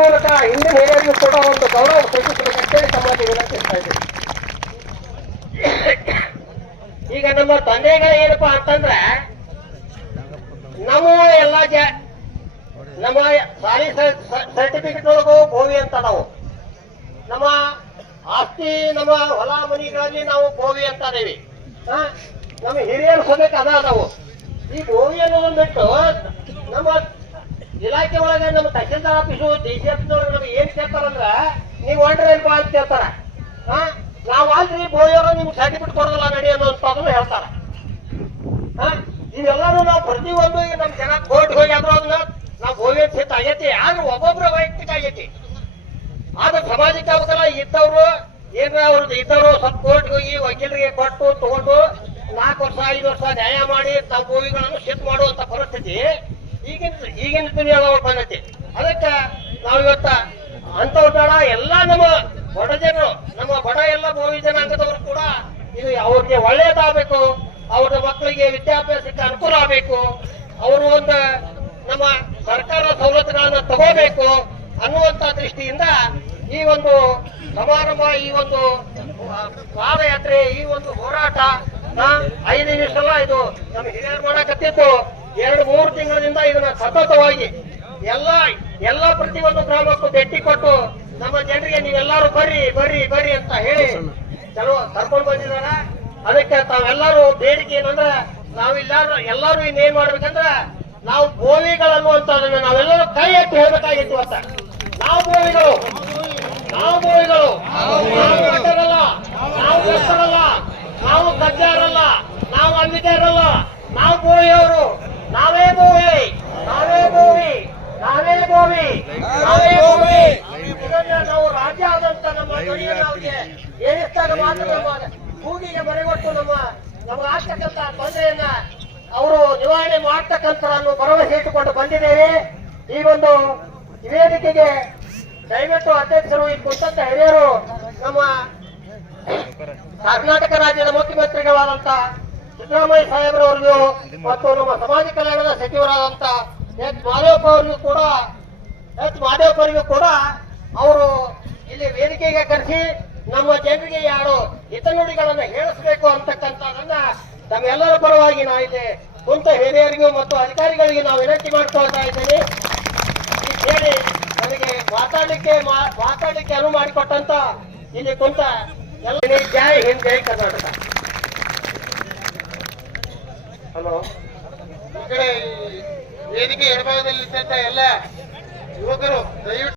ಮೂಲಕ ಹಿಂದಿನ ಹಿರಿಯರಿಗೂ ಕೂಡ ಒಂದು ಗೌರವ ಸೂಚಿಸಬೇಕಂತೇಳಿ ತಮ್ಮಲ್ಲಿ ವಿನಂತಿಸ್ತಾ ಇದ್ದೀವಿ. ಈಗ ನಮ್ಮ ತಂದೆಗಳು ಏನಪ್ಪಾ ಅಂತಂದ್ರ ನಮ್ಮ ಎಲ್ಲ ನಮ್ಮ ಸಾರಿ ಸರ್ಟಿಫಿಕೇಟ್ ಒಳಗು ಗೋವಿ ಅಂತ ನಾವು ನಮ್ಮ ಆಸ್ತಿ ನಮ್ಮ ಹೊಲ ಮನಿಗಳಲ್ಲಿ ನಾವು ಗೋವಿ ಅಂತ ಅದೇವಿ. ನಮ್ಮ ಹಿರಿಯರು ಸಮೇತ ಅದ ನಾವು ಈ ಗೋವಿ ಅನ್ನೋದನ್ನ ಬಿಟ್ಟು ನಮ್ಮ ಇಲಾಖೆ ಒಳಗೆ ನಮ್ಮ ತಹಸೀಲ್ದಾರ್ ಆಫೀಸು DCF ನಮ್ಗೆ ಏನ್ ಕೇಳ್ತಾರಂದ್ರ ನೀವು ಹೊಂಡ್ರೆ ಏನ್ಪಾ ಅಂತ ಕೇಳ್ತಾರ. ನಾವ್ ಅಲ್ರಿ ಬೋಯೋರು ನಿಮ್ಗೆ ಸರ್ಟಿಫಿಕೇಟ್ ಕೊಡೋದಿಲ್ಲ ನಡಿ ಅನ್ನೋದನ್ನು ಹೇಳ್ತಾರ. ಇವೆಲ್ಲಾನು ನಾವು ಪ್ರತಿಯೊಂದು ನಮ್ ಜನ ಕೋರ್ಟ್ ಹೋಗಿ ಆದ್ರೂ ಅದನ್ನ ನಾವು ಗೋವಿ ಅಂತ ಆಗೈತಿ. ಆದ್ರೂ ಒಬ್ಬೊಬ್ರ ವೈಯಕ್ತಿಕ ಆಗೈತಿ. ಆದ್ರೆ ಸಾಮಾಜಿಕ ಅವಕಾಶ ಇದ್ದವ್ರು ಏನ್ರ ಅವ್ರದ್ದು ಇದ್ದವರು ಸ್ವಲ್ಪ ಕೋರ್ಟ್ ಹೋಗಿ ವಕೀಲರಿಗೆ ಕೊಟ್ಟು ತಗೊಂಡು 4 ವರ್ಷ 5 ವರ್ಷ ನ್ಯಾಯ ಮಾಡಿ ತಾವು ಗೋವಿಗಳನ್ನು ಶಿಫ್ಟ್ ಮಾಡುವಂತ ಪರಿಸ್ಥಿತಿ ಈಗಿನ ದುನಿಯಾದವ್ರು ಬಂದೈತಿ. ಅದಕ್ಕೆ ನಾವಿವತ್ತ ಅಂತವ್ರ ಬೇಡ ಎಲ್ಲ ನಮ್ಮ ಬಡ ಜನರು ನಮ್ಮ ಬಡ ಎಲ್ಲ ಗೋವಿ ಜನಾಂಗದವರು ಕೂಡ ಇದು ಅವ್ರಿಗೆ ಒಳ್ಳೇದಾಗಬೇಕು, ಅವ್ರ ಮಕ್ಕಳಿಗೆ ವಿದ್ಯಾಭ್ಯಾಸಕ್ಕೆ ಅನುಕೂಲ ಆಗಬೇಕು, ಅವರು ಒಂದು ನಮ್ಮ ಸರ್ಕಾರ ಸವಲತ್ತುಗಳನ್ನ ತಗೋಬೇಕು ಅನ್ನುವಂತ ದೃಷ್ಟಿಯಿಂದ ಈ ಒಂದು ಸಮಾರಂಭ, ಈ ಒಂದು ಪಾದಯಾತ್ರೆ, ಈ ಒಂದು ಹೋರಾಟ 5 ನಿಮಿಷ ಅಲ್ಲ, ಇದು ನಮ್ಮ ಹಿರಿಯರು ಮಾಡಕತ್ತಿತ್ತು 2-3 ತಿಂಗಳಿಂದ ಇದನ್ನ ಸತತವಾಗಿ ಎಲ್ಲ ಪ್ರತಿಯೊಂದು ಗ್ರಾಮಕ್ಕೂ ಭೇಟಿ ಕೊಟ್ಟು ನಮ್ಮ ಜನರಿಗೆ ನೀವೆಲ್ಲರೂ ಬರ್ರಿ ಬರ್ರಿ ಬರ್ರಿ ಅಂತ ಹೇಳಿ ಚಲೋ ಕರ್ಕೊಂಡು ಬಂದಿದಾರ. ಅದಕ್ಕೆ ತಾವೆಲ್ಲರೂ ಬೇಡಿಕೆ ಏನಂದ್ರೆ ಎಲ್ಲರೂ ಇನ್ನೇನ್ ಮಾಡ್ಬೇಕಂದ್ರ ನಾವು ಗೋವಿಗಳನ್ನುವಂತದನ್ನ ನಾವೆಲ್ಲರೂ ಕೈ ಎತ್ತಿ ಹೇಳ್ಬೇಕಾಗಿತ್ತು. ಅಂತ ನಾವು ಗೋವಿಗಳು ನಾವು ಕಟ್ಟರಲ್ಲ, ನಾವು ಕಷ್ಟರಲ್ಲ, ನಾವು ಕಜ್ಜಾರಲ್ಲ, ನಾವು ಅಂಬಿಕೆಯರಲ್ಲ, ನಾವು ಗೋವಿಯವರು. ನಾವೇ ಗೋವಿ ನಾವೇ ಗೋವಿ ನಾವೇ ಗೋವಿ ನಾವೇ ಗೋವಿ. ಇದನ್ನ ನಾವು ರಾಜ್ಯ ಆದಂತ ನಮ್ಮ ನಮಗೆ ಏನಿಸ್ದಾಗ ಮಾತ್ರ ನಮ್ಮ ಕೂಗಿಗೆ ಮರೆಗೊಟ್ಟು ನಮ್ಗೆ ಆಗ್ತಕ್ಕಂಥ ತೊಂದರೆಯನ್ನ ಅವರು ನಿವಾರಣೆ ಮಾಡ್ತಕ್ಕಂಥ ಭರವಸೆ ಇಟ್ಟುಕೊಂಡು ಬಂದಿದ್ದೇವೆ. ಈ ಒಂದು ವೇದಿಕೆಗೆ ದಯವಿಟ್ಟು ಅಧ್ಯಕ್ಷರು ಈ ಕುರಿತಂತ ಹಿರಿಯರು ನಮ್ಮ ಕರ್ನಾಟಕ ರಾಜ್ಯದ ಮುಖ್ಯಮಂತ್ರಿಗಳಾದಂತ ಸಿದ್ದರಾಮಯ್ಯ ಸಾಹೇಬ್ರವರಿಗೂ ಮತ್ತು ನಮ್ಮ ಸಮಾಜ ಕಲ್ಯಾಣದ ಸಚಿವರಾದಂತ ಮಾದೇವಪ್ಪರಿಗೂ ಕೂಡ ಅವರು ಇಲ್ಲಿ ವೇದಿಕೆಗೆ ಕರೆಸಿ ನಮ್ಮ ಜನರಿಗೆ ಯಾರು ಹಿತನುಡಿಗಳನ್ನ ಹೇಳಿಸಬೇಕು ಅಂತಕ್ಕಂಥದನ್ನ ತಮ್ಮೆಲ್ಲರ ಪರವಾಗಿ ನಾವು ಇಲ್ಲಿ ಕುಂತ ಹಿರಿಯರಿಗೂ ಮತ್ತು ಅಧಿಕಾರಿಗಳಿಗೆ ನಾವು ವಿನಂತಿ ಮಾಡ್ಕೊಳ್ತಾ ಇದ್ದೇನೆ. ಹೇಳಿ ನನಗೆ ಮಾತಾಡಲಿಕ್ಕೆ ಅನುವು ಮಾಡಿಕೊಟ್ಟಂತ ಇಲ್ಲಿ ಕುಂತ ಎಲ್ಲ ಜೈ ಹಿಂದ್ ಜೈ ಕರ್ನಾಟಕ. ಹಲೋ, ಈ ಕಡೆ ವೇದಿಕೆ ಎಡಭಾಗದಲ್ಲಿ ಎಲ್ಲ ಯುವಕರು ದಯವಿಟ್ಟು